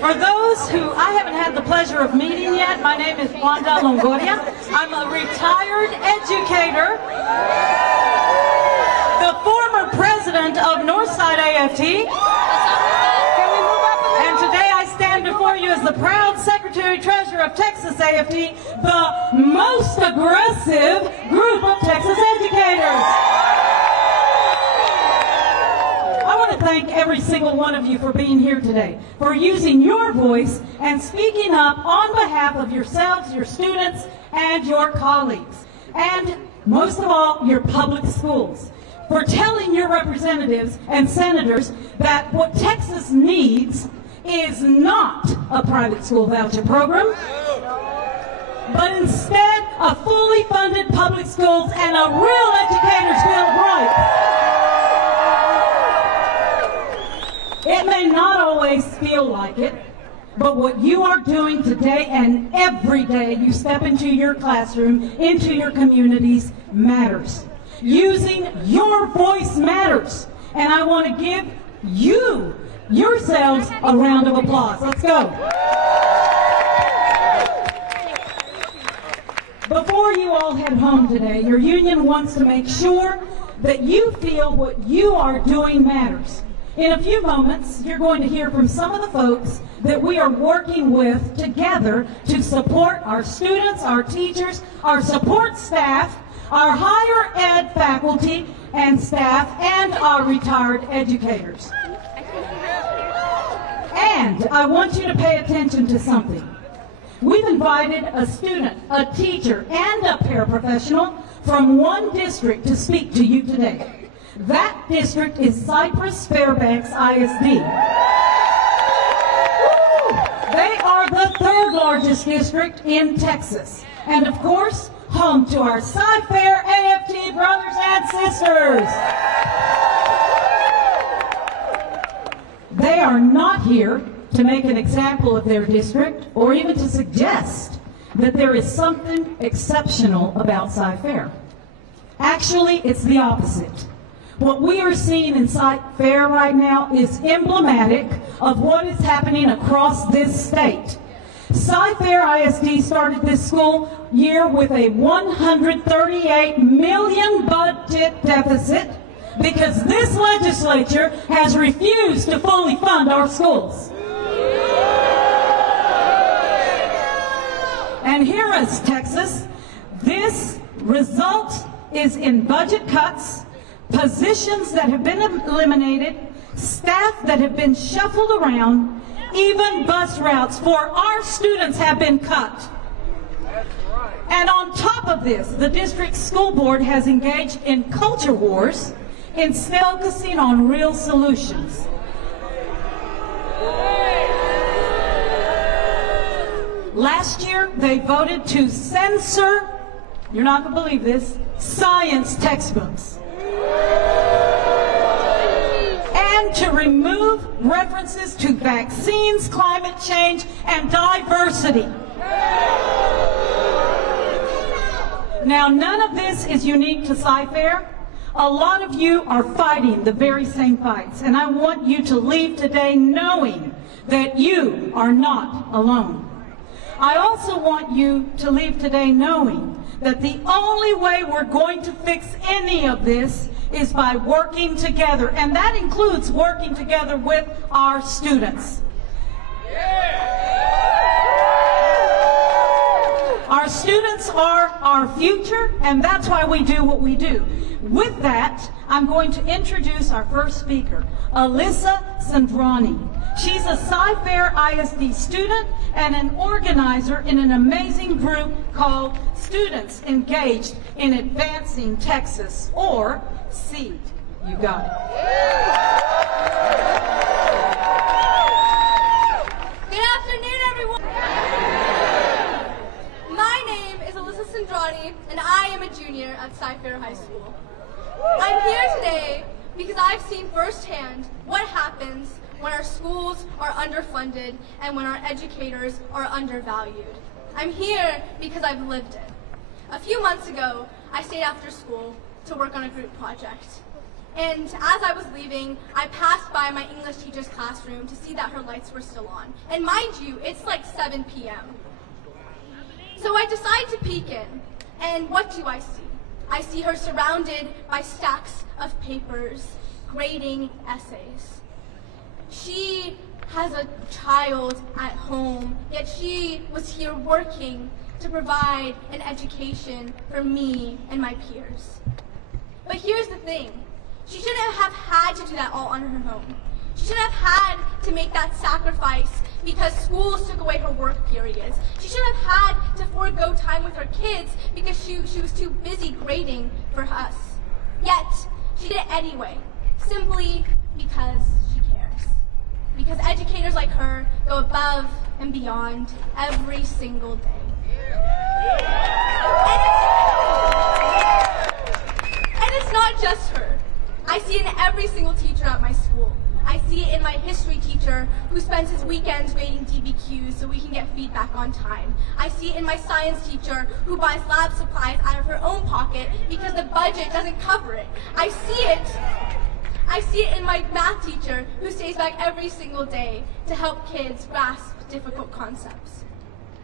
For those who I haven't had the pleasure of meeting yet, my name is Wanda Longoria. I'm a retired educator, the former president of Northside AFT, and today I stand before you as the proud Secretary-Treasurer of Texas AFT, the most aggressive group of Texas educators. I want to thank every single one of you for being here today, for using your voice and speaking up on behalf of yourselves, your students, and your colleagues, and most of all, your public schools, for telling your representatives and senators that what Texas needs is not a private school voucher program, but instead a fully funded public schools and a real educator's bill of rights. It may not always feel like it, but what you are doing today and every day you step into your classroom, into your communities, matters. Using your voice matters. And I want to give you, yourselves, a round of applause. Let's go. Before you all head home today, your union wants to make sure that you feel what you are doing matters. In a few moments, you're going to hear from some of the folks that we are working with together to support our students, our teachers, our support staff, our higher ed faculty and staff, and our retired educators. And I want you to pay attention to something. We've invited a student, a teacher, and a paraprofessional from one district to speak to you today. That district is Cypress Fairbanks ISD. They are the third largest district in Texas. And of course, home to our Sci-Fair AFT brothers and sisters. They are not here to make an example of their district or even to suggest that there is something exceptional about Sci-Fair. Actually, it's the opposite. What we are seeing in Sci-Fair right now is emblematic of what is happening across this state. Sci-Fair ISD started this school year with a $138 million budget deficit because this legislature has refused to fully fund our schools. And here is Texas. This result is in budget cuts, positions that have been eliminated, staff that have been shuffled around, even bus routes for our students have been cut. And on top of this, the district school board has engaged in culture wars instead of focusing on real solutions. Last year, they voted to censor, you're not going to believe this, science textbooks. And to remove references to vaccines, climate change, and diversity. Now, none of this is unique to Sci-Fair. A lot of you are fighting the very same fights, and I want you to leave today knowing that you are not alone. I also want you to leave today knowing that the only way we're going to fix any of this is by working together, and that includes working together with our students. Our students are our future, and that's why we do what we do. With that, I'm going to introduce our first speaker, Alyssa Sandrani. She's a Sci-Fair ISD student and an organizer in an amazing group called Students Engaged in Advancing Texas, or SEED. You got it. Good afternoon, everyone. My name is Alyssa Sandrani, and I am a junior at Sci-Fair High School. I'm here today because I've seen firsthand what happens when our schools are underfunded and when our educators are undervalued. I'm here because I've lived it. A few months ago, I stayed after school to work on a group project. And as I was leaving, I passed by my English teacher's classroom to see that her lights were still on. And mind you, it's like 7 p.m. So I decide to peek in, and what do I see? I see her surrounded by stacks of papers, grading essays. She has a child at home, yet she was here working to provide an education for me and my peers. But here's the thing. She shouldn't have had to do that all on her own. She shouldn't have had to make that sacrifice because schools took away her work periods. She shouldn't have had to forego time with her kids because she was too busy grading for us. Yet, she did it anyway, simply because she cares. Because educators like her go above and beyond every single day. And it's not just her. I see it in every single teacher at my school. I see it in my history teacher who spends his weekends grading DBQs so we can get feedback on time. I see it in my science teacher who buys lab supplies out of her own pocket because the budget doesn't cover it. I see it in my math teacher who stays back every single day to help kids grasp difficult concepts.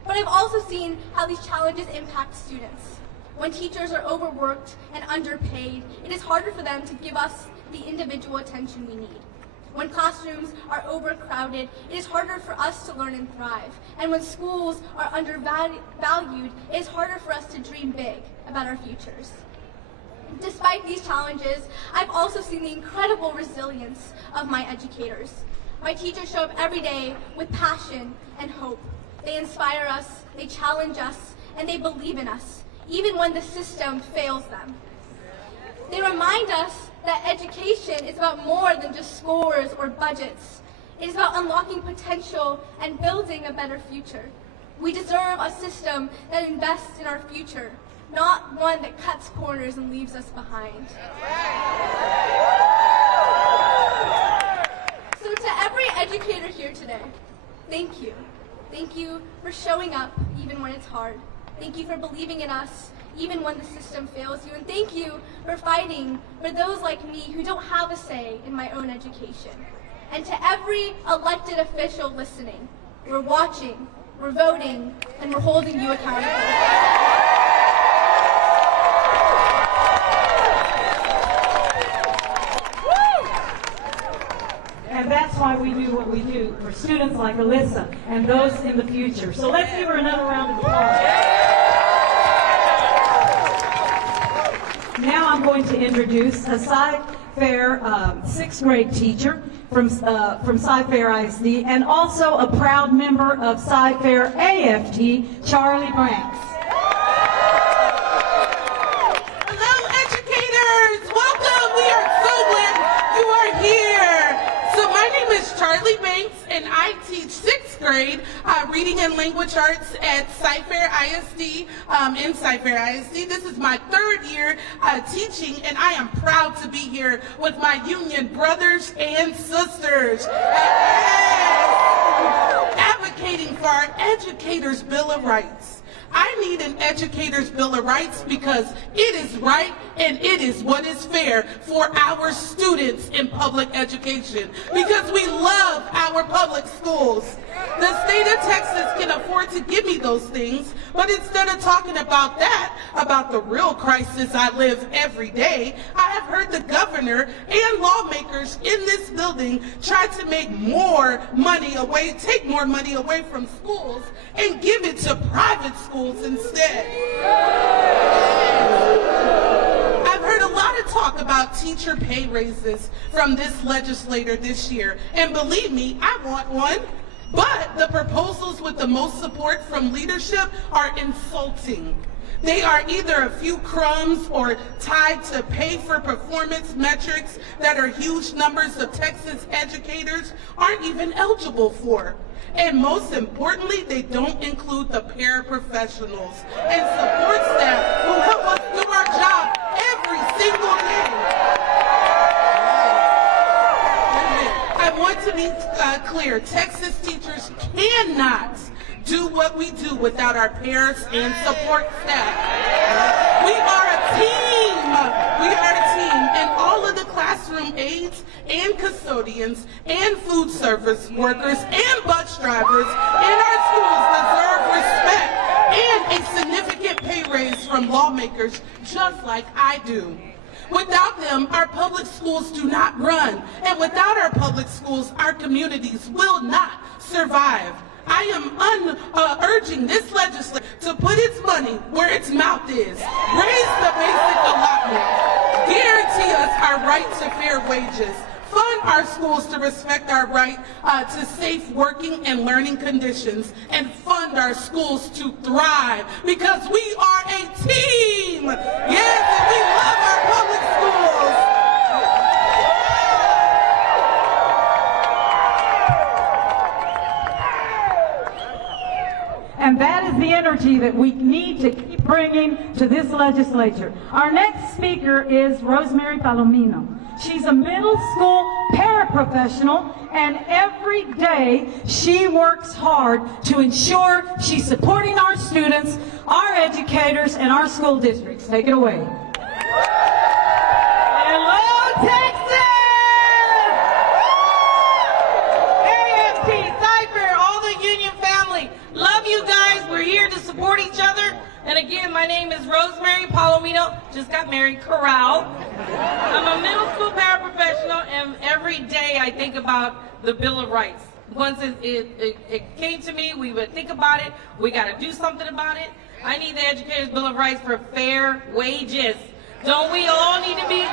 But I've also seen how these challenges impact students. When teachers are overworked and underpaid, it is harder for them to give us the individual attention we need. When classrooms are overcrowded, it is harder for us to learn and thrive. And when schools are undervalued, it is harder for us to dream big about our futures. Despite these challenges, I've also seen the incredible resilience of my educators. My teachers show up every day with passion and hope. They inspire us, they challenge us, and they believe in us, even when the system fails them. They remind us that education is about more than just scores or budgets. It is about unlocking potential and building a better future. We deserve a system that invests in our future, not one that cuts corners and leaves us behind. So to every educator here today, thank you. Thank you for showing up even when it's hard. Thank you for believing in us even when the system fails you. And thank you for fighting for those like me who don't have a say in my own education. And to every elected official listening, we're watching, we're voting, and we're holding you accountable. And that's why we do what we do for students like Alyssa and those in the future. So let's give her another round of applause. Now I'm going to introduce a Sci-Fair 6th grade teacher from Sci-Fair ISD and also a proud member of Sci-Fair AFT, Charlie Branks. Hello, educators! Welcome! We are so glad you are here. So my name is Charlie Banks, and I teach 6th grade reading and language arts at Sci-Fair ISD, in Sci-Fair ISD. This is my 3rd year teaching, and I am proud to be here with my union brothers and sisters. Advocating for our Educators' Bill of Rights. I need an Educators' Bill of Rights because it is right and it is what is fair for our students in public education, because we love our public schools. The state of Texas can afford to give me those things, but instead of talking about that, about the real crisis I live every day, I have heard the governor and lawmakers in this building try to make more money away, take more money away from schools and give it to private schools instead. I've heard a lot of talk about teacher pay raises from this legislator this year, and believe me, I want one. But the proposals with the most support from leadership are insulting. They are either a few crumbs or tied to pay for performance metrics that are huge numbers of Texas educators aren't even eligible for. And most importantly, they don't include the paraprofessionals and support staff who help us do our job every single day. I want to be clear, Texas teachers cannot do what we do without our parents and support staff. We are a team. We are a team, and all of the classrooms aides and custodians and food service workers and bus drivers in our schools deserve respect and a significant pay raise from lawmakers just like I do. Without them, our public schools do not run, and without our public schools, our communities will not survive. I am urging this legislature to put its money where its mouth is. Raise the basic allotment. Guarantee us our right to fair wages. Fund our schools to respect our right to safe working and learning conditions. And fund our schools to thrive, because we are a team. Yes, and we love our public schools. And that is the energy that we need to keep bringing to this legislature. Our next speaker is Rosemary Palomino. She's a middle school paraprofessional, and every day she works hard to ensure she's supporting our students, our educators, and our school districts. Take it away. Hello, Texas! AFT, Cypher, all the Union family. Love you guys. We're here to support each other. And again, my name is Rosemary Palomino. Just got married, Corral. I'm a middle school paraprofessional, and every day I think about the Bill of Rights. Once it came to me, we would think about it. We got to do something about it. I need the Educators' Bill of Rights for fair wages. Don't we all need to be,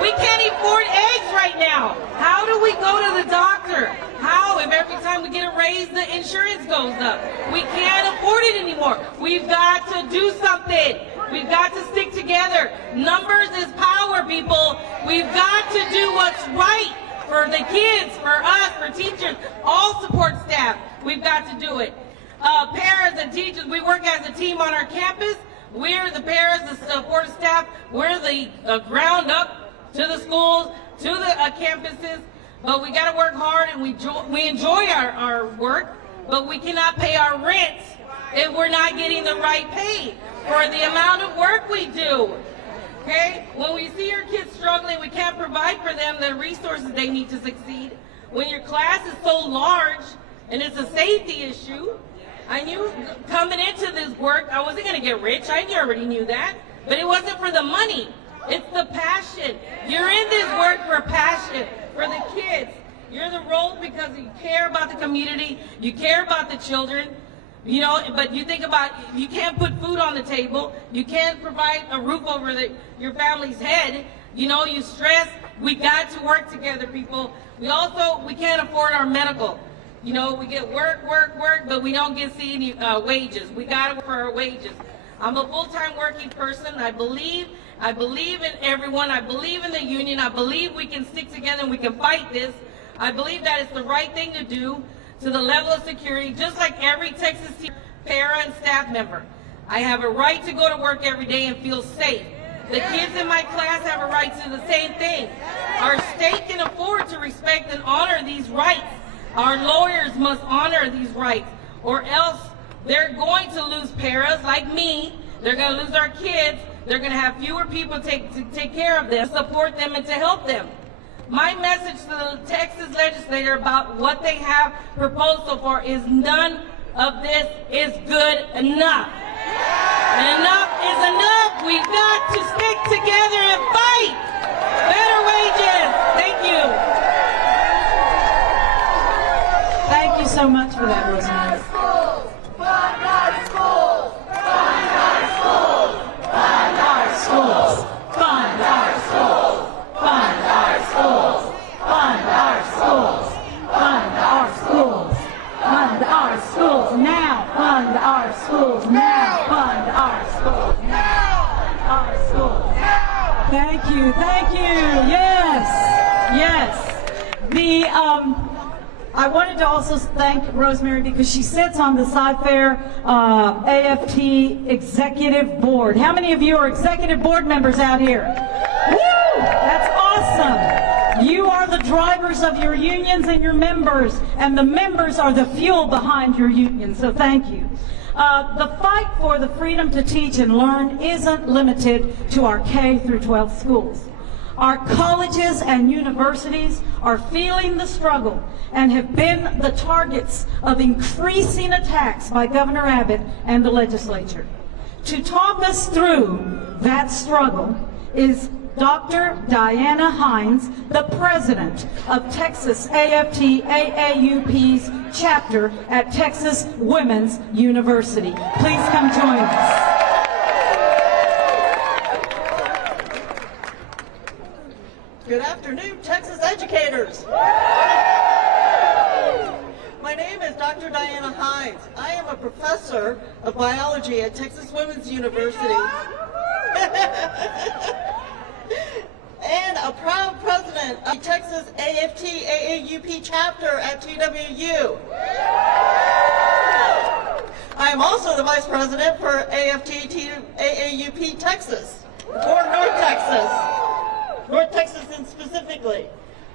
we can't afford eggs right now. How do we go to the doctor? How, if every time we get a raise, the insurance goes up? We can't afford it anymore. We've got to do something. We've got to stick together. Numbers is power, people. We've got to do what's right for the kids, for us, for teachers, all support staff. We've got to do it. Parents and teachers, we work as a team on our campus. We're the parents, the support staff. We're the ground up to the schools, to the campuses. But we got to work hard, and we enjoy our work, but we cannot pay our rent if we're not getting the right pay for the amount of work we do. Okay? When we see our kids struggling, we can't provide for them the resources they need to succeed. When your class is so large and it's a safety issue, I knew coming into this work, I wasn't going to get rich. I already knew that. But it wasn't for the money. It's the passion. You're in this work for passion, for the kids. You're the role because you care about the community. You care about the children. You know, but you think about, you can't put food on the table. You can't provide a roof over your family's head. You know, you stress. We got to work together, people. We can't afford our medical. You know, we get work, but we don't see any wages. We got to work for our wages. I'm a full-time working person. I believe in everyone. I believe in the union. I believe we can stick together and we can fight this. I believe that it's the right thing to do to the level of security, just like every Texas para and staff member. I have a right to go to work every day and feel safe. The kids in my class have a right to the same thing. Our state can afford to respect and honor these rights. Our lawyers must honor these rights, or else they're going to lose paras like me. They're going to lose our kids. They're going to have fewer people to take care of them, support them, and to help them. My message to the Texas legislature about what they have proposed so far is none of this is good enough. And enough is enough. We've got to stick together and fight. Better wages. Thank you. Thank you so much for that, Rosemary. Fund our schools! Fund our schools! Fund our schools! Fund our schools! Fund our schools! Fund our schools! Fund our schools! Fund our schools now! Fund our schools now! Fund our schools now! Fund our schools now! Thank you, thank you. Yes, yes. I wanted to also thank Rosemary because she sits on the Sci-Fair AFT Executive Board. How many of you are executive board members out here? Woo! That's awesome. You are the drivers of your unions and your members, and the members are the fuel behind your union, so thank you. The fight for the freedom to teach and learn isn't limited to our K through 12 schools. Our colleges and universities are feeling the struggle and have been the targets of increasing attacks by Governor Abbott and the legislature. To talk us through that struggle is Dr. Diana Hines, the president of Texas AFT AAUP's chapter at Texas Women's University. Please come join us. Good afternoon, Texas educators. My name is Dr. Diana Hines. I am a professor of biology at Texas Women's University and a proud president of Texas AFT AAUP chapter at TWU. I am also the vice president for AFT AAUP Texas, for North Texas specifically.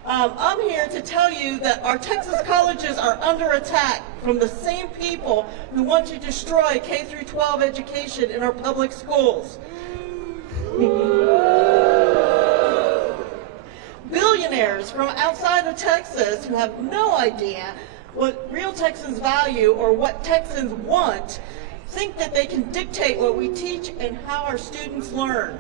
I'm here to tell you that our Texas colleges are under attack from the same people who want to destroy K-12 education in our public schools. Billionaires from outside of Texas who have no idea what real Texans value or what Texans want think that they can dictate what we teach and how our students learn.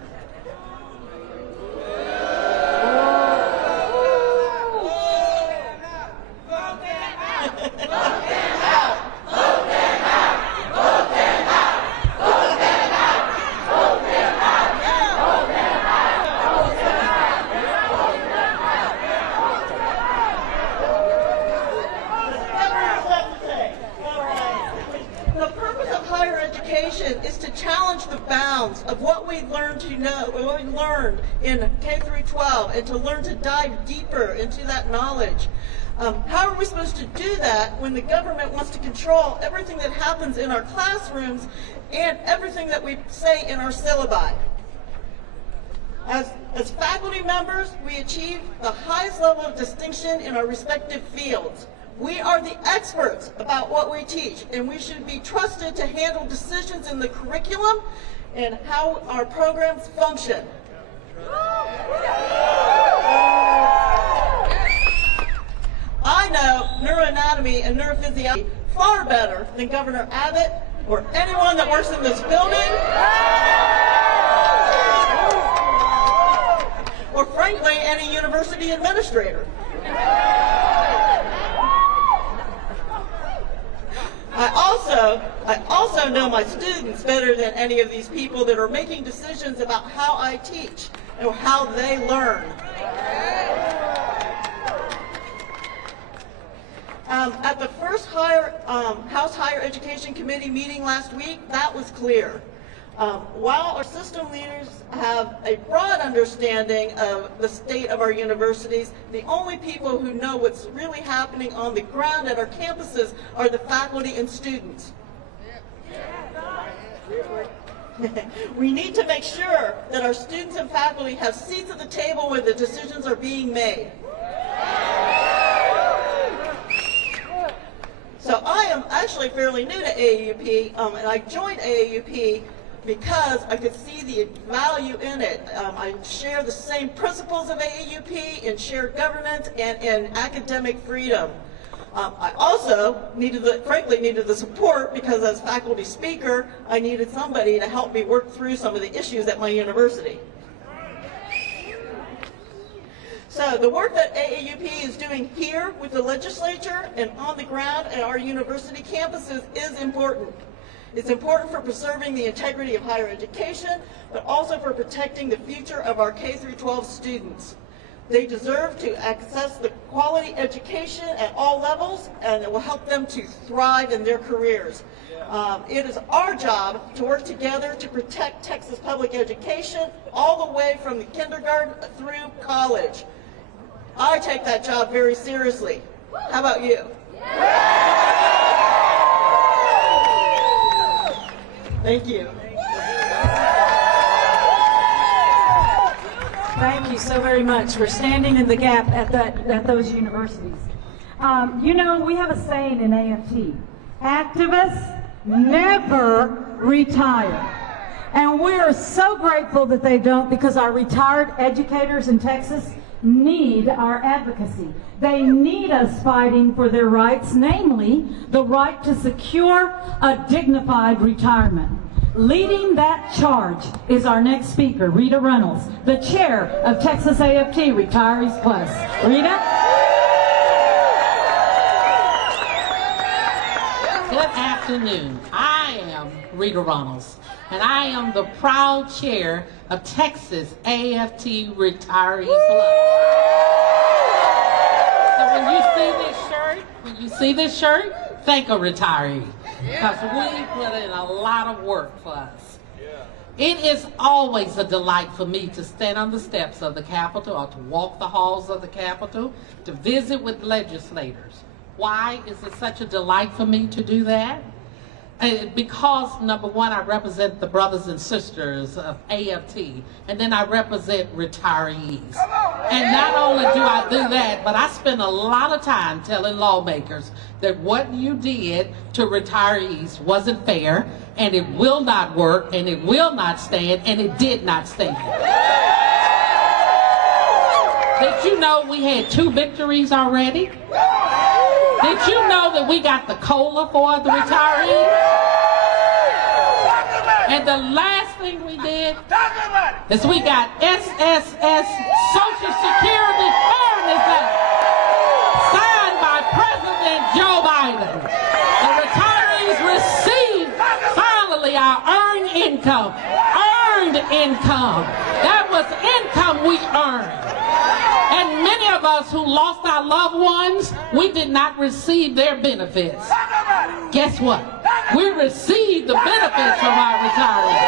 Is to challenge the bounds of what we learned in K-12 and to learn to dive deeper into that knowledge. How are we supposed to do that when the government wants to control everything that happens in our classrooms and everything that we say in our syllabi? As faculty members, we achieve the highest level of distinction in our respective fields. We are the experts about what we teach, and we should be trusted to handle decisions in the curriculum and how our programs function. I know neuroanatomy and neurophysiology far better than Governor Abbott or anyone that works in this building, or frankly, any university administrator. I also know my students better than any of these people that are making decisions about how I teach and how they learn. At the first House Higher Education Committee meeting last week, that was clear. While our system leaders have a broad understanding of the state of our universities, the only people who know what's really happening on the ground at our campuses are the faculty and students. We need to make sure that our students and faculty have seats at the table where the decisions are being made. So I am actually fairly new to AAUP, and I joined AAUP because I could see the value in it. I share the same principles of AAUP in shared governance and in academic freedom. I also frankly needed the support because as faculty speaker, I needed somebody to help me work through some of the issues at my university. So the work that AAUP is doing here with the legislature and on the ground at our university campuses is important. It's important for preserving the integrity of higher education, but also for protecting the future of our K-12 students. They deserve to access the quality education at all levels, and it will help them to thrive in their careers. It is our job to work together to protect Texas public education all the way from the kindergarten through college. I take that job very seriously. How about you? Thank you. Thank you so very much for standing in the gap at those universities. You know, we have a saying in AFT, activists never retire. And we're so grateful that they don't, because our retired educators in Texas need our advocacy. They need us fighting for their rights, namely the right to secure a dignified retirement. Leading that charge is our next speaker, Rita Reynolds, the chair of Texas AFT Retirees Plus. Rita? Good afternoon. I am Rita Reynolds, and I am the proud chair of Texas AFT Retirees Plus. So when you see this shirt, thank a retiree, because we put in a lot of work for us. It is always a delight for me to stand on the steps of the Capitol or to walk the halls of the Capitol, to visit with legislators. Why is it such a delight for me to do that? Because, number one, I represent the brothers and sisters of AFT, and then I represent retirees. And not only do I do that, but I spend a lot of time telling lawmakers that what you did to retirees wasn't fair, and it will not work, and it will not stand, and it did not stand. Did you know we had 2 victories already? Did you know that we got the COLA for the retirees? And the last thing we did is we got SSS, Social Security Fairness Act, signed by President Joe Biden. The retirees received finally our earned income. That was income we earned. And many of us who lost our loved ones, we did not receive their benefits. Guess what? We received the benefits from our retirees.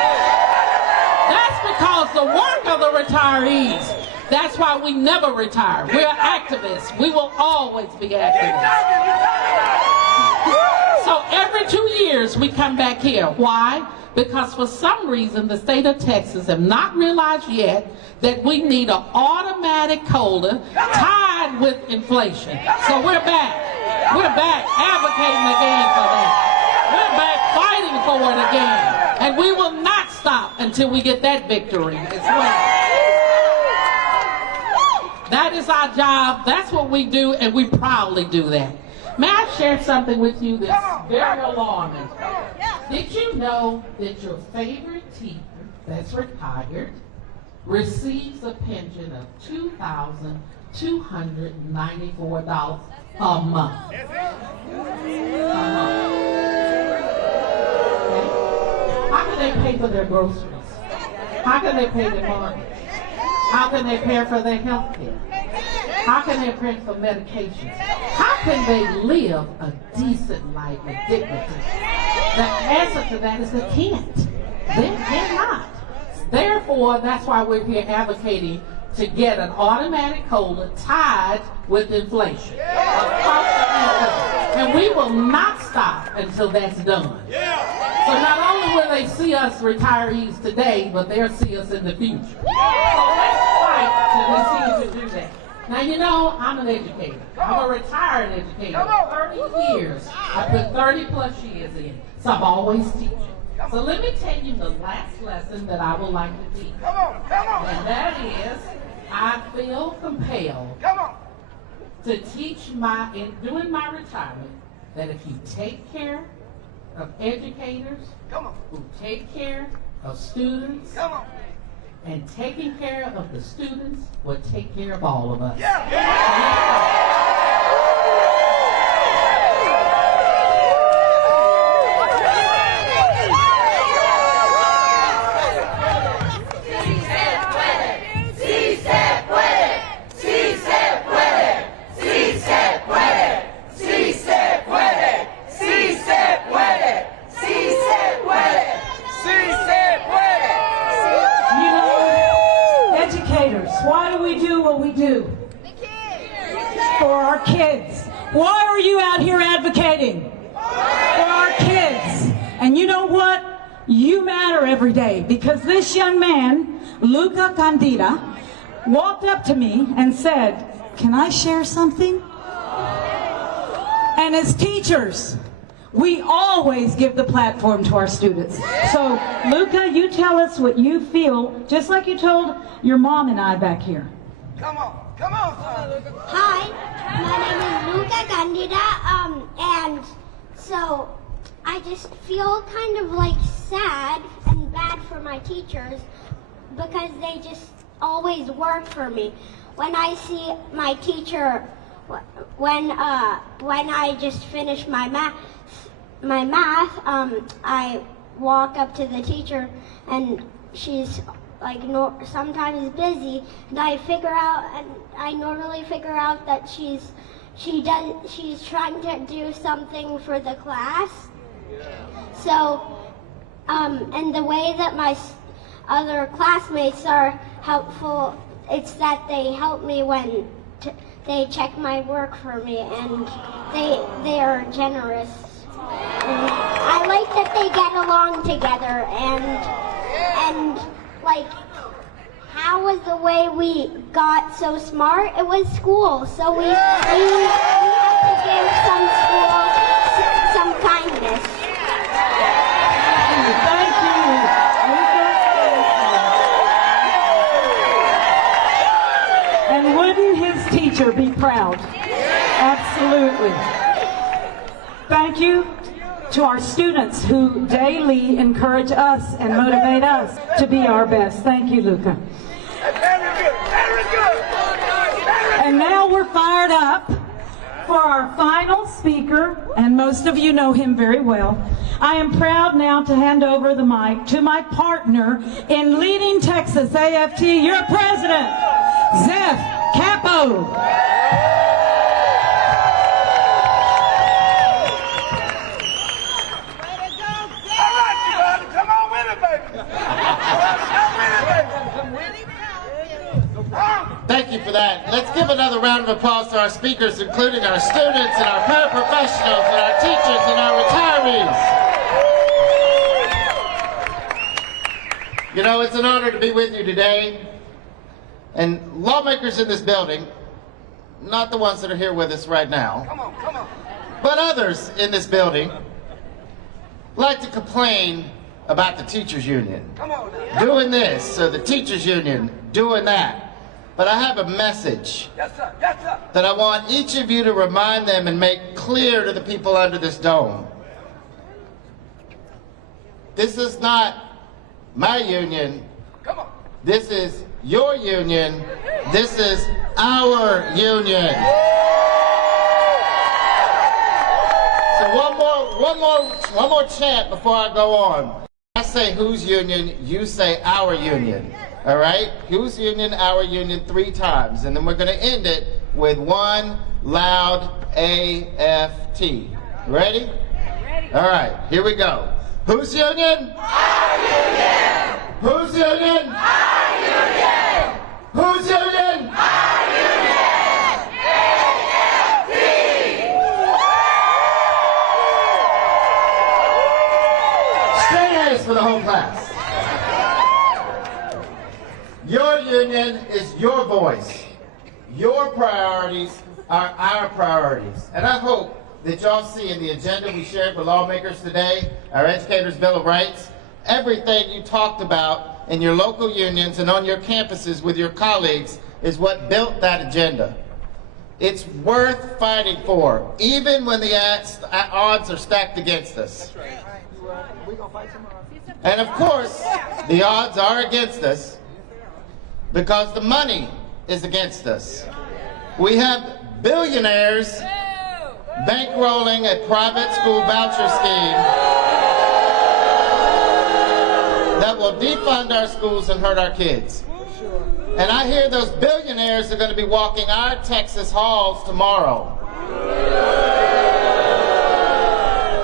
That's because the work of the retirees. That's why we never retire. We're activists. We will always be activists. So every 2 years we come back here. Why? Because for some reason the state of Texas have not realized yet that we need an automatic COLA tied with inflation. So we're back. We're back advocating again for that. We're back fighting for it again. And we will not stop until we get that victory as well. That is our job. That's what we do, and we proudly do that. May I share something with you that's very alarming? Did you know that your favorite teacher that's retired receives a pension of $2,294 a month? How can they pay for their groceries? How can they pay their mortgage? How can they pay for their health care? How can they pay for medications? How can they live a decent life with dignity? The answer to that is they can't. They cannot. Therefore, that's why we're here advocating to get an automatic COLA tied with inflation. And we will not stop until that's done. So not only will they see us retirees today, but they'll see us in the future. So let's fight till we see you do that. Now, you know, I'm an educator. I'm a retired educator. 30 years. I put 30 plus years in. So I'm always teaching. So let me tell you the last lesson that I would like to teach. And that is, I feel compelled to teach during my retirement, that if you take care of educators who take care of students, and taking care of the students will take care of all of us. Why do we do what we do? For our kids. Why are you out here advocating? For our kids. And you know what? You matter every day, because this young man, Luca Candida, walked up to me and said, "Can I share something?" And as teachers, We always give the platform to our students. So, Luca, you tell us what you feel, just like you told your mom and I back here. Come on, son. Hi, my name is Luca Candida, and so I just feel kind of like sad and bad for my teachers because they just always work for me. When I see my teacher, when I just finish my math, I walk up to the teacher and she's like sometimes busy, and I normally figure out that she's trying to do something for the class. So, and the way that my other classmates are helpful, it's that they help me when they check my work for me, and they are generous. And I like that they get along together, and like, how was the way we got so smart? It was school, so we had to give some school some kindness. Thank you, Luca. And wouldn't his teacher be proud? Absolutely. Thank you to our students who daily encourage us and motivate us to be our best. Thank you, Luca. Very good. And now we're fired up for our final speaker, and most of you know him very well. I am proud now to hand over the mic to my partner in leading Texas AFT, your president, Zeph Capo. Thank you for that. Let's give another round of applause to our speakers, including our students and our paraprofessionals and our teachers and our retirees. You know, it's an honor to be with you today. And lawmakers in this building, not the ones that are here with us right now, but others in this building, like to complain about the teachers union doing this, or the teachers union doing that. But I have a message that I want each of you to remind them and make clear to the people under this dome. This is not my union. This is your union. This is our union. So one more chant before I go on. I say whose union, you say our union. All right? Whose union, our union 3 times. And then we're going to end it with one loud AFT. Ready? All right, here we go. Whose union? Our union. Whose union? Our union. Whose union? Our union. AFT. Straight A's for the whole class. Your union is your voice. Your priorities are our priorities. And I hope that y'all see in the agenda we shared with lawmakers today, our Educators' Bill of Rights, everything you talked about in your local unions and on your campuses with your colleagues is what built that agenda. It's worth fighting for, even when the odds are stacked against us. And of course, the odds are against us because the money is against us. We have billionaires bankrolling a private school voucher scheme that will defund our schools and hurt our kids. And I hear those billionaires are going to be walking our Texas halls tomorrow.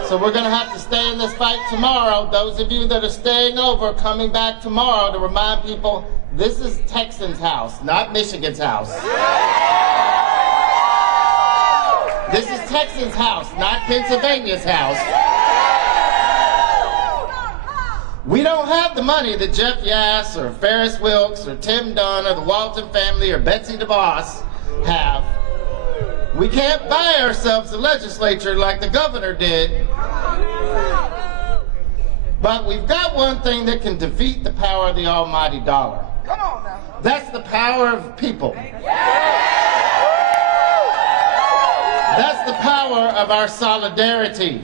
So we're going to have to stay in this fight tomorrow. Those of you that are staying over, coming back tomorrow to remind people, this is Texans' house, not Michigan's house. This is Texans' house, not Pennsylvania's house. We don't have the money that Jeff Yass or Ferris Wilkes or Tim Dunn or the Walton family or Betsy DeVos have. We can't buy ourselves a legislature like the governor did But we've got one thing that can defeat the power of the almighty dollar. Come on now. That's the power of people. That's the power of our solidarity.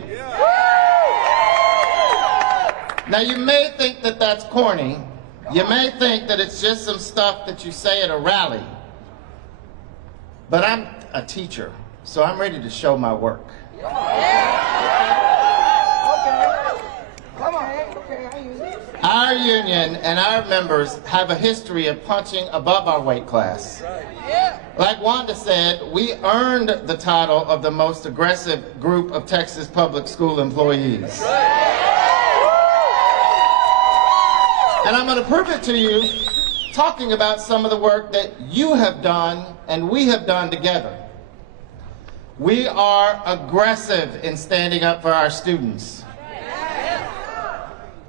Now you may think that that's corny. You may think that it's just some stuff that you say at a rally. But I'm a teacher, so I'm ready to show my work. Our union and our members have a history of punching above our weight class. Like Wanda said, we earned the title of the most aggressive group of Texas public school employees. And I'm going to prove it to you talking about some of the work that you have done and we have done together. We are aggressive in standing up for our students.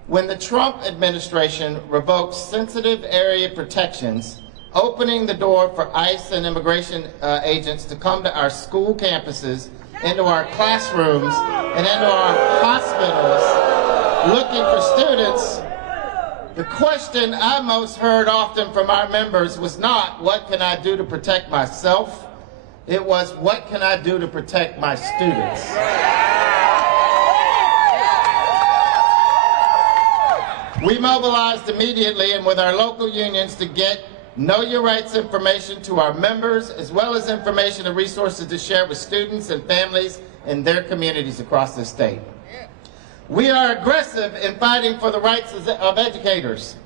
When the Trump administration revoked sensitive area protections, opening the door for ICE and immigration agents to come to our school campuses, into our classrooms, and into our hospitals looking for students, the question I most heard often from our members was not, what can I do to protect myself? It was, what can I do to protect my students? We mobilized immediately and with our local unions to get Know Your Rights information to our members, as well as information and resources to share with students and families in their communities across the state. We are aggressive in fighting for the rights of educators.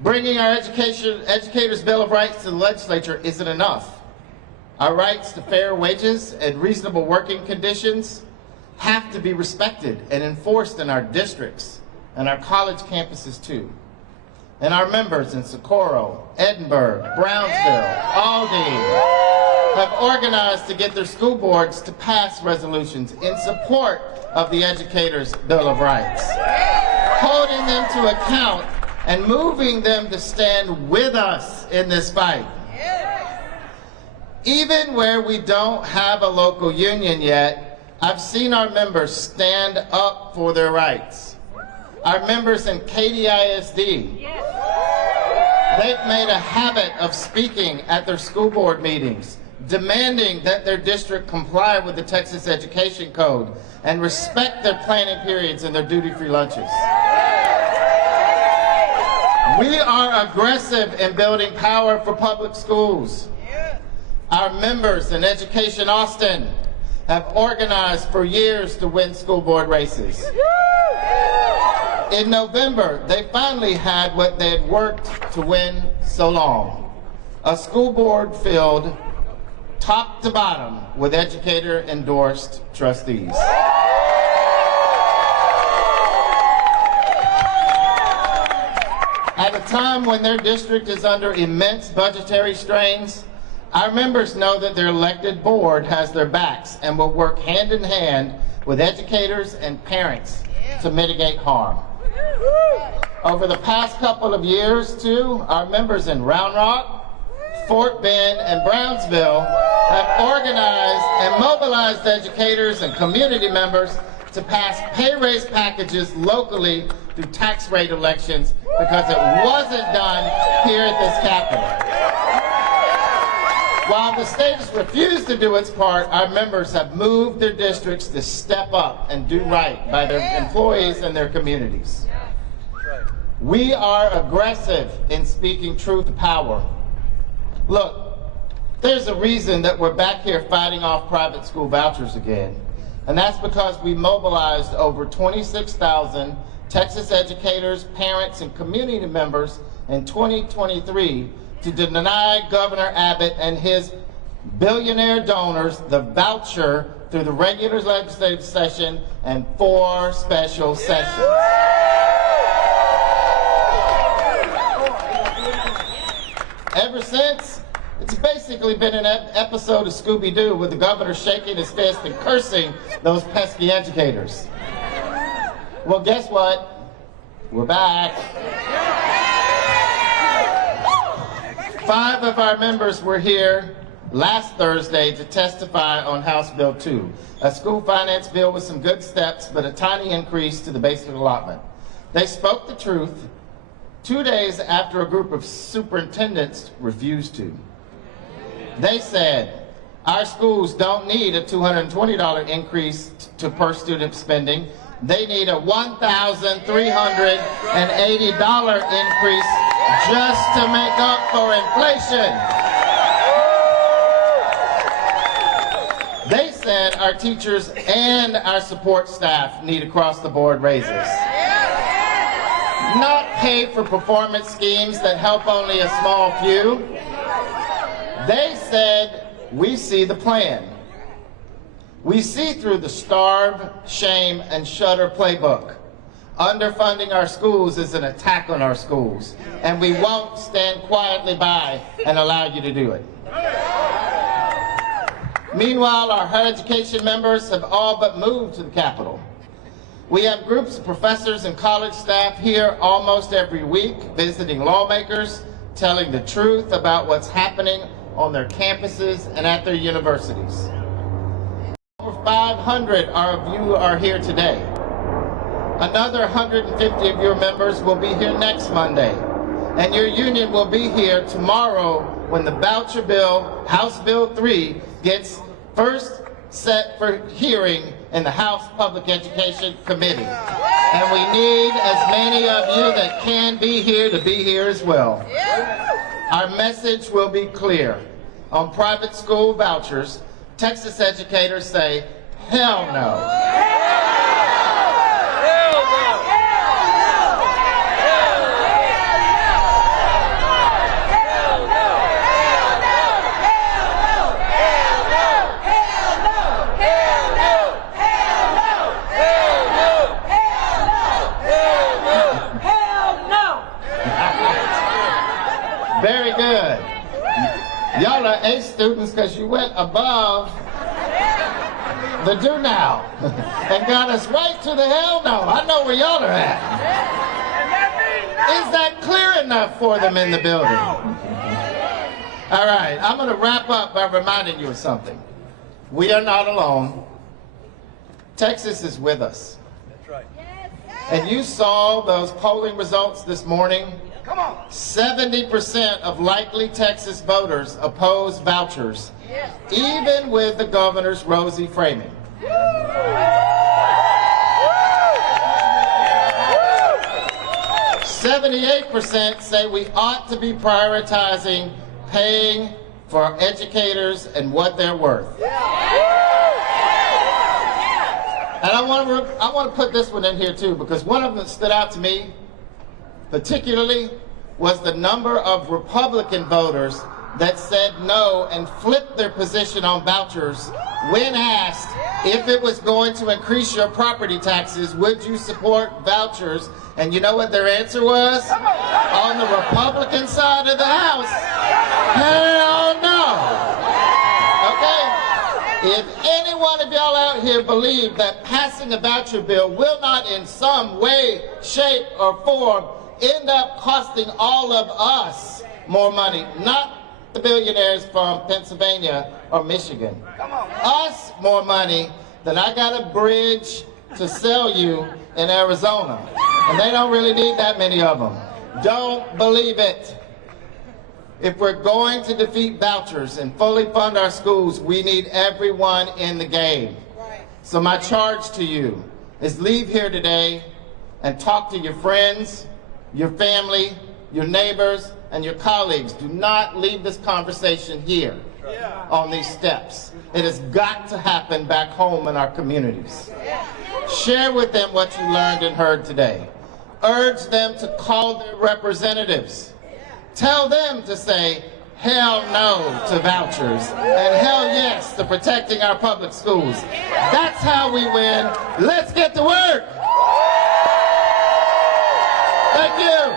Bringing our Educators' Bill of Rights to the legislature isn't enough. Our rights to fair wages and reasonable working conditions have to be respected and enforced in our districts and our college campuses too. And our members in Socorro, Edinburgh, Brownsville, Aldine have organized to get their school boards to pass resolutions in support of the Educators' Bill of Rights, holding them to account and moving them to stand with us in this fight. Even where we don't have a local union yet, I've seen our members stand up for their rights. Our members in KDISD, they've made a habit of speaking at their school board meetings, demanding that their district comply with the Texas Education Code and respect their planning periods and their duty-free lunches. We are aggressive in building power for public schools. Our members in Education Austin have organized for years to win school board races. In November, they finally had what they had worked to win so long. A school board filled top to bottom with educator-endorsed trustees. At a time when their district is under immense budgetary strains, our members know that their elected board has their backs and will work hand in hand with educators and parents to mitigate harm. Over the past couple of years, too, our members in Round Rock, Fort Bend, and Brownsville have organized and mobilized educators and community members to pass pay raise packages locally through tax rate elections because it wasn't done here at this Capitol. While the state has refused to do its part, our members have moved their districts to step up and do right by their employees and their communities. We are aggressive in speaking truth to power. Look, there's a reason that we're back here fighting off private school vouchers again. And that's because we mobilized over 26,000 Texas educators, parents, and community members in 2023 to deny Governor Abbott and his billionaire donors the voucher through the regular legislative session and 4 special sessions. Ever since, it's basically been an episode of Scooby-Doo with the governor shaking his fist and cursing those pesky educators. Well, guess what? We're back. 5 of our members were here last Thursday to testify on House Bill 2, a school finance bill with some good steps, but a tiny increase to the basic allotment. They spoke the truth 2 days after a group of superintendents refused to. They said, our schools don't need a $220 increase to per student spending. They need a $1,380 increase just to make up for inflation. They said our teachers and our support staff need across-the-board raises. Not pay for performance schemes that help only a small few. They said, we see the plan. We see through the starve, shame, and shudder playbook. Underfunding our schools is an attack on our schools, and we won't stand quietly by and allow you to do it. Meanwhile, our higher education members have all but moved to the Capitol. We have groups of professors and college staff here almost every week, visiting lawmakers, telling the truth about what's happening on their campuses and at their universities. Over 500 of you are here today. Another 150 of your members will be here next Monday, and your union will be here tomorrow when the voucher bill, House Bill 3, gets first set for hearing in the House Public Education Committee. And we need as many of you that can be here to be here as well. Our message will be clear. On private school vouchers, Texas educators say, hell no. Very good. Y'all are A students because you went above the do now and got us right to the hell no. I know where y'all are at. Is that clear enough for them in the building? All right, I'm going to wrap up by reminding you of something. We are not alone. Texas is with us. That's right. And you saw those polling results this morning. Come on. 70% of likely Texas voters oppose vouchers, even with the governor's rosy framing. 78% say we ought to be prioritizing paying for educators and what they're worth. And I want to put this one in here too, because one of them that stood out to me particularly was the number of Republican voters that said no and flipped their position on vouchers when asked if it was going to increase your property taxes, would you support vouchers? And you know what their answer was? On the Republican side of the House, hell no. Okay? If any one of y'all out here believe that passing a voucher bill will not in some way, shape, or form end up costing all of us more money, not the billionaires from Pennsylvania or Michigan. Us more money, then I got a bridge to sell you in Arizona. And they don't really need that many of them. Don't believe it. If we're going to defeat vouchers and fully fund our schools, we need everyone in the game. So my charge to you is leave here today and talk to your friends, your family, your neighbors, and your colleagues. Do not leave this conversation here on these steps. It has got to happen back home in our communities. Share with them what you learned and heard today. Urge them to call their representatives. Tell them to say hell no to vouchers and hell yes to protecting our public schools. That's how we win. Let's get to work. Thank you.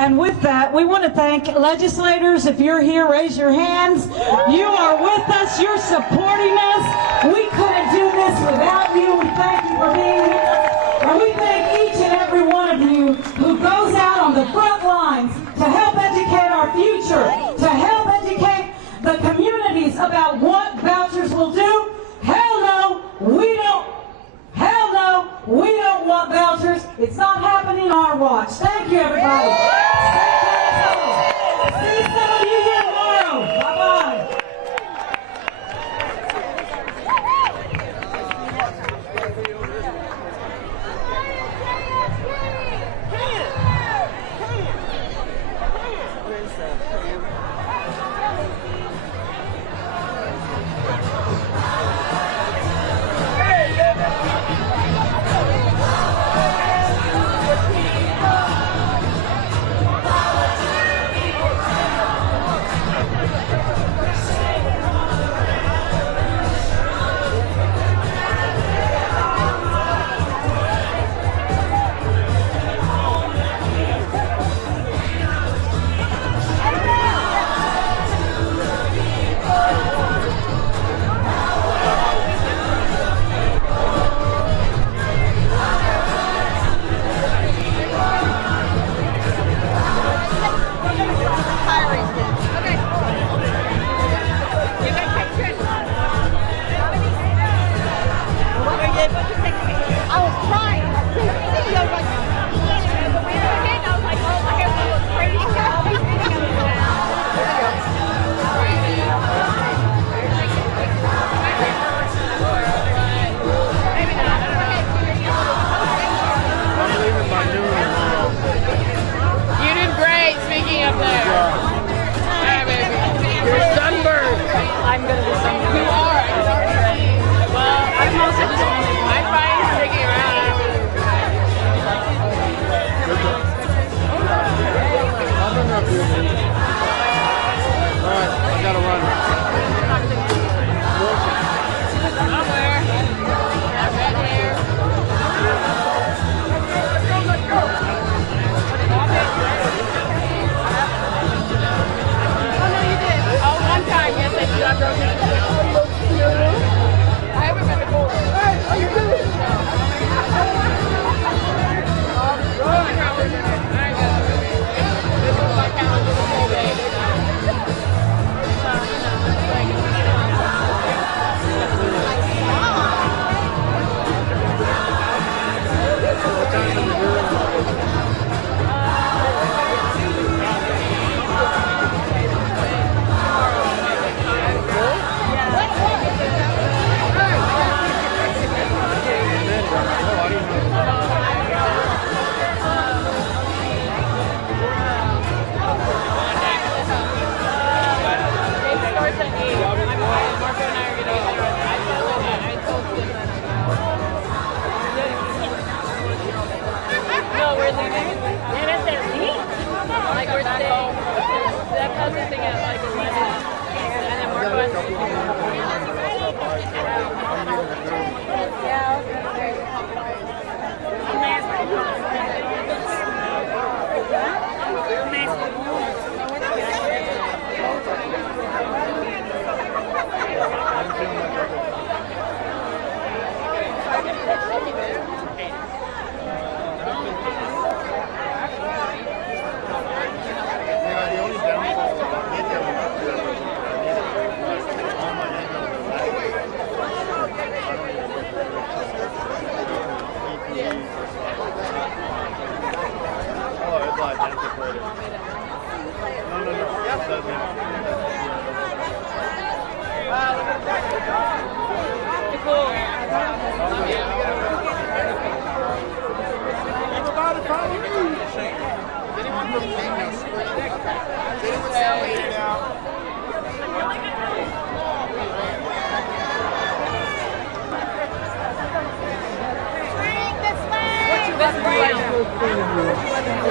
And with that, we want to thank legislators. If you're here, raise your hands. You are with us. You're supporting us. We couldn't do this without you. We thank you for being here. And we thank each and every one of you who goes out on the front lines to help educate our future, to help educate the communities about what vouchers will do. Hell no. It's not happening on our watch. Thank you, everybody. See some of you here tomorrow. Bye-bye.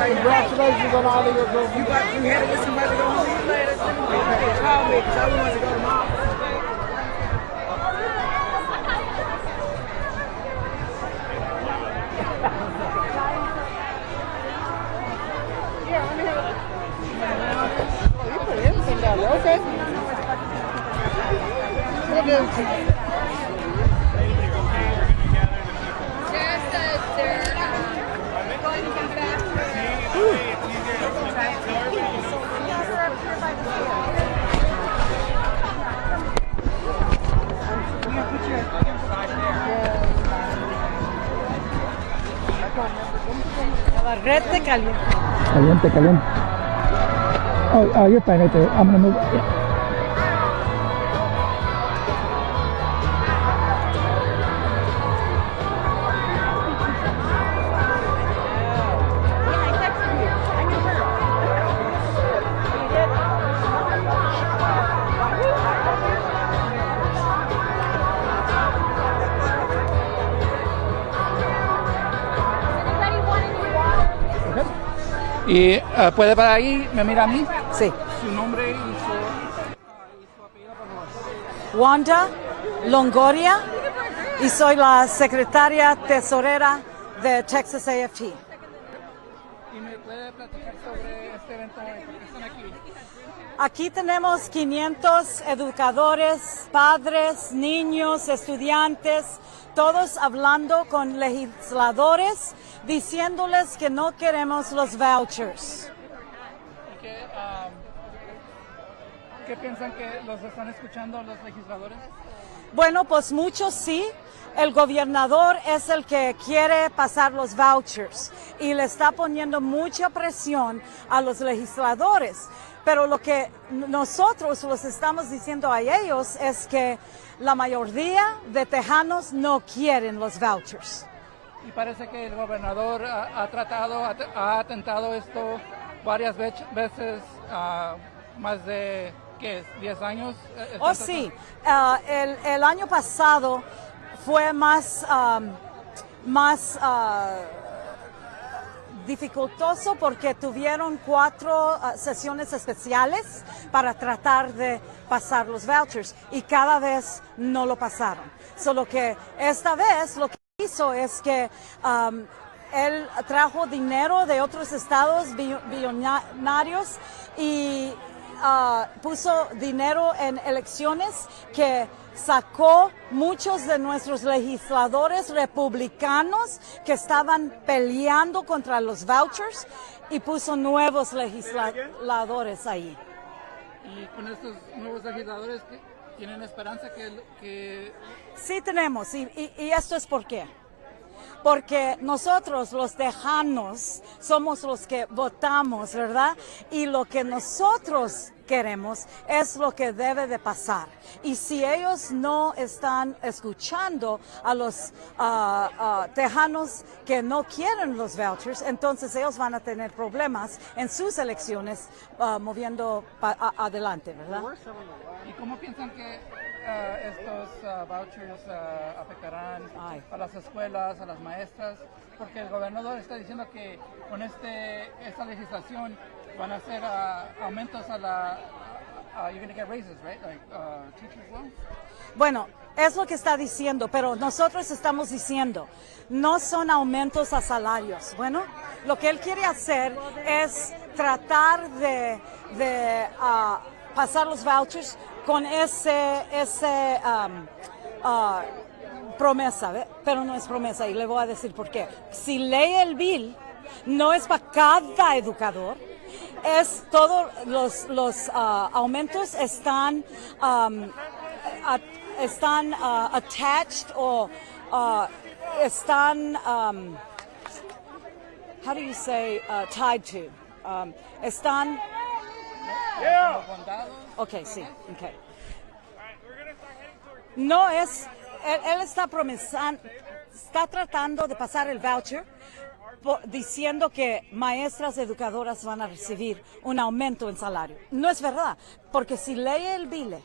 Congratulations on all of your goals. You had to get somebody to go home later. Okay, call me because I want to go tomorrow. You put everything down there. Okay. We'll do it. Put your Navarrete caliente. Caliente, caliente. Oh, you're fine right there. I'm gonna move. Yeah. Y puede para ahí, me mira a mí. Sí. Su nombre y su apellido, por favor. Wanda Longoria y soy la secretaria tesorera de Texas AFT. ¿Y me puede platicar sobre este evento hoy? ¿Por qué están aquí? Aquí tenemos 500 educadores, padres, niños, estudiantes, todos hablando con legisladores, diciéndoles que no queremos los vouchers. ¿Y qué piensan que los están escuchando los legisladores? Bueno, pues muchos sí. El gobernador es el que quiere pasar los vouchers y le está poniendo mucha presión a los legisladores. Pero lo que nosotros los estamos diciendo a ellos es que la mayoría de tejanos no quieren los vouchers. Y parece que el gobernador ha atentado esto varias veces, más de, ¿qué es? 10 años. Oh, sí. El año pasado fue más dificultoso porque tuvieron 4 sesiones especiales para tratar de pasar los vouchers y cada vez no lo pasaron. Solo que esta vez lo que hizo es que él trajo dinero de otros estados billonarios y puso dinero en elecciones que sacó muchos de nuestros legisladores republicanos que estaban peleando contra los vouchers y puso nuevos legisladores ahí. Y con estos nuevos legisladores, ¿tienen esperanza que... Sí tenemos, y esto es por qué. Porque nosotros, los tejanos, somos los que votamos, ¿verdad? Y lo que nosotros queremos es lo que debe de pasar. Y si ellos no están escuchando a los tejanos que no quieren los vouchers, entonces ellos van a tener problemas en sus elecciones moviendo adelante, ¿verdad? ¿Y cómo piensan que estos vouchers afectarán a las escuelas, a las maestras? Porque el gobernador está diciendo que con esta legislación van a hacer aumentos a la... you're going to get raises, right? Like teachers' loans? Bueno, es lo que está diciendo, pero nosotros estamos diciendo, no son aumentos a salarios. Bueno, lo que él quiere hacer es tratar de pasar los vouchers con ese promesa, ¿ve? Pero no es promesa y le voy a decir por qué. Si lee el bill, no es para cada educador, es todos los aumentos están attached o están how do you say tied to? Están okay, sí, okay. No es, él está tratando de pasar el voucher diciendo que maestras educadoras van a recibir un aumento en salario. No es verdad, porque si lee el bill,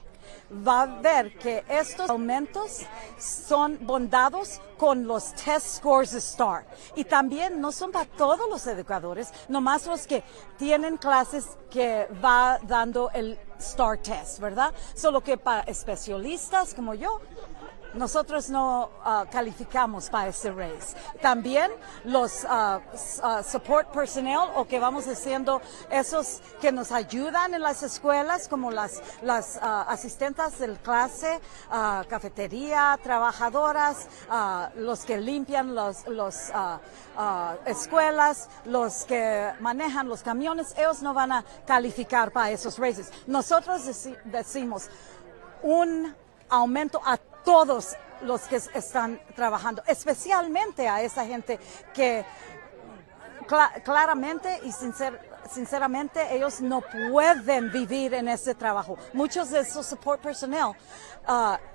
va a ver que estos aumentos son bondados con los test scores de STAR. Y también no son para todos los educadores, nomás los que tienen clases que va dando el STAR test, ¿verdad? Solo que para especialistas como yo, nosotros no calificamos para ese raise. También los support personnel o que vamos haciendo esos que nos ayudan en las escuelas como las asistentes de clase, cafetería, trabajadoras, los que limpian los escuelas, los que manejan los camiones, ellos no van a calificar para esos raises. Nosotros decimos un aumento a todos los que están trabajando, especialmente a esa gente que claramente y sinceramente ellos no pueden vivir en ese trabajo. Muchos de esos support personnel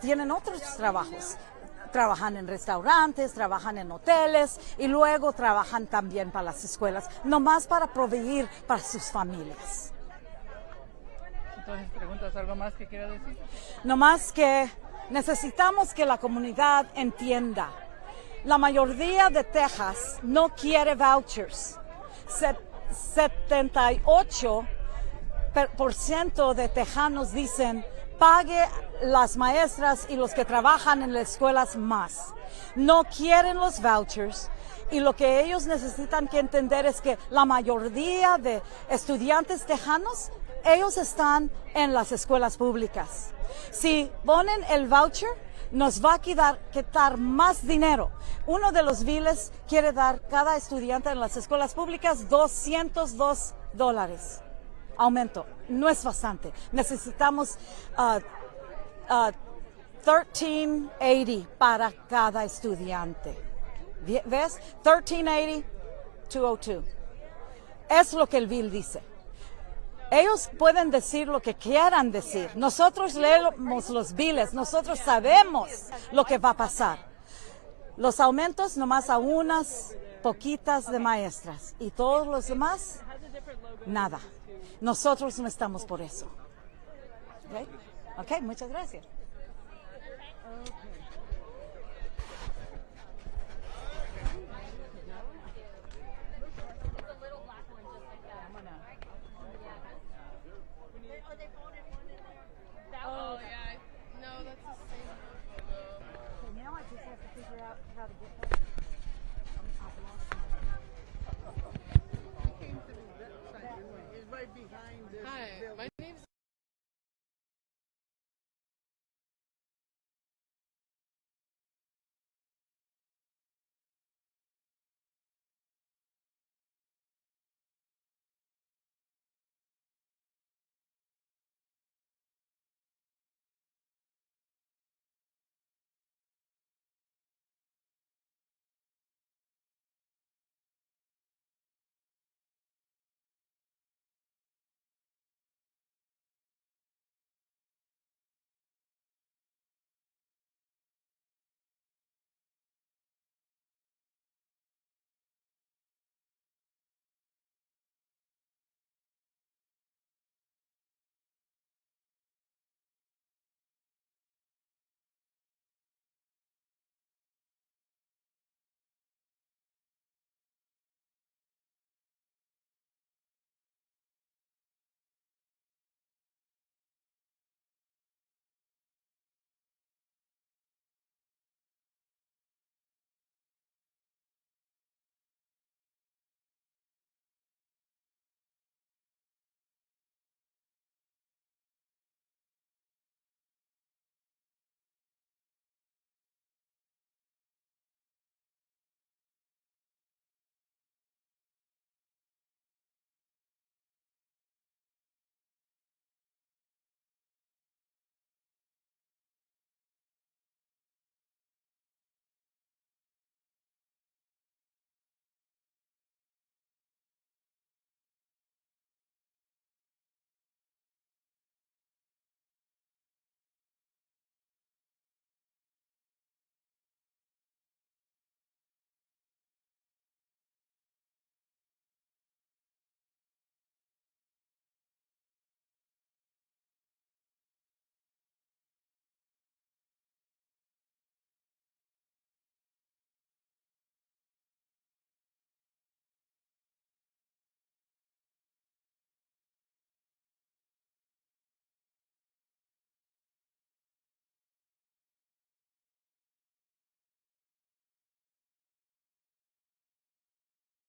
tienen otros trabajos. Trabajan en restaurantes, trabajan en hoteles y luego trabajan también para las escuelas, nomás para proveer para sus familias. Entonces, ¿preguntas algo más que quieras decir? Nomás que necesitamos que la comunidad entienda. La mayoría de Texas no quiere vouchers. 78% de tejanos dicen pague las maestras y los que trabajan en las escuelas más. No quieren los vouchers y lo que ellos necesitan que entender es que la mayoría de estudiantes tejanos, ellos están en las escuelas públicas. Si ponen el voucher, nos va a quitar más dinero. Uno de los biles quiere dar cada estudiante en las escuelas públicas $202. Aumento. No es bastante. Necesitamos $13.80 para cada estudiante. ¿Ves? $13.80, $202. Es lo que el bill dice. Ellos pueden decir lo que quieran decir. Nosotros leemos los biles, nosotros sabemos lo que va a pasar. Los aumentos nomás a unas poquitas de maestras y todos los demás, nada. Nosotros no estamos por eso. ¿Ok? Muchas gracias.